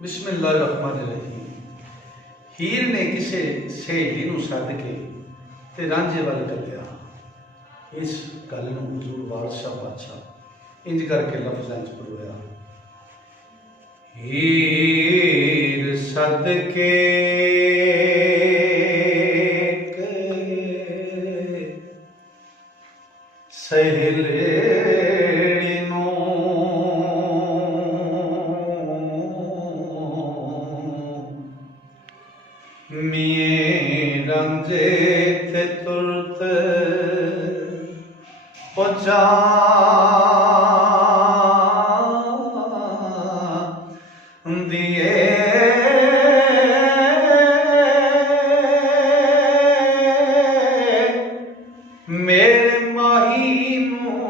बिस्मिल्लाहिर्रहमानिर्रहीम। हीर ने किसी सहेली नूं सद के ते रांझे वाल घल्लिया। इस गल नूं हुजूर वारशाह बादशाह इंज करके लफ्ज़ां च परोया। हीर सद के सहेली नूं मीए रांझे ते तुरत पहुंचा दिए मेरे माही नूं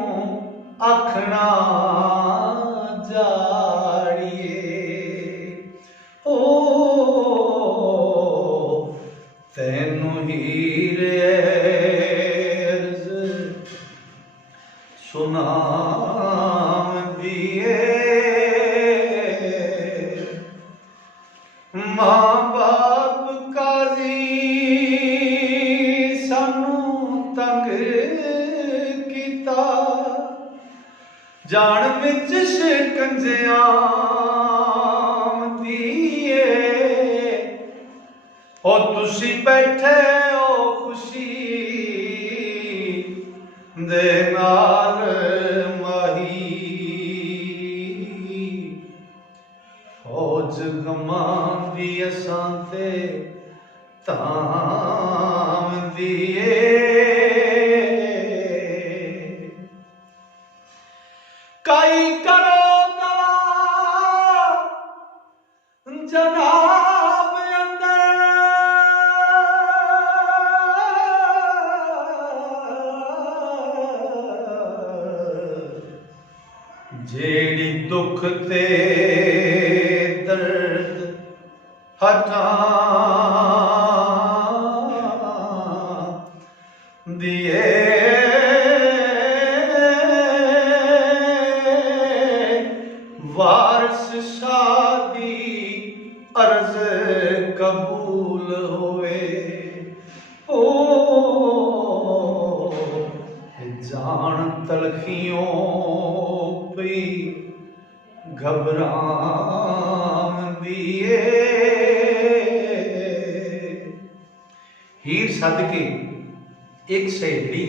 आखना जाड़िए ओ तैनू हीर अर्ज़ सुनावंदिए। मां बाप काज़ी सानू तंग कीता, जान विच शिकंजियां दिए ओ तुसी बैठे हो खुशी दे नाल माही, फौज गमां दी असां ते ताम दिए। काई करो दवा जनाब अंदर, जेड़ी दुख ते दर्द हटा दिए। वारस शादी अर्ज कबूल होए ओ जान तलखियों पई घबराम दिए। हीर सद के एक सहेली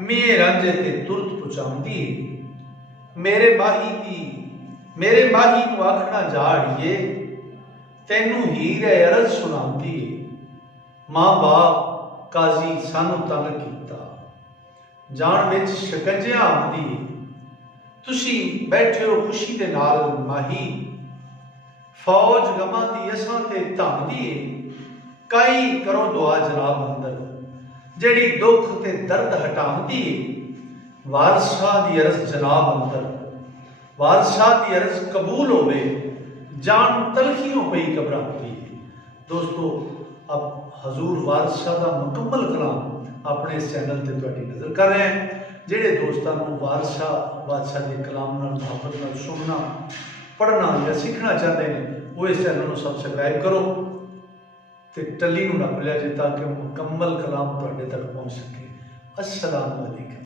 मीए रांझे ते तुरत पहुंचाउंदी मेरे माही नूं आखना जाड़िए तैनू हीर अर्ज़ सुनांदी। मां बाप काज़ी सानू तंग कीता, जान विच शिकंजियां आंदी, तुसी बैठे हो खुशी दे नाल माही, फौज गमां दी असां ते धमदी। काई करो दुआ जनाब अंदर, जेड़ी दुख ते दर्द हटांदी। वारशाह दी अर्ज़ जनाब अंदर, वारशाह दी अर्ज़ कबूल होवे, जान तलखियों पई घबराती। दोस्तों, अब हजूर वारशाह का मुकम्मल कलाम अपने इस चैनल पर तुहाडी नज़र कर रहे हैं। जिहड़े दोस्तों को वारशाह बादशाह के कलाम नाल मुहब्बत नाल सुनना, पढ़ना या सीखना चाहते हैं, वो इस चैनल को सबसक्राइब करो तो टल्ली नूं ना भुल्लिया जे, ताकि मुकम्मल कलाम तुहाडे तक पहुँच सके। अस्सलाम वालेकुम।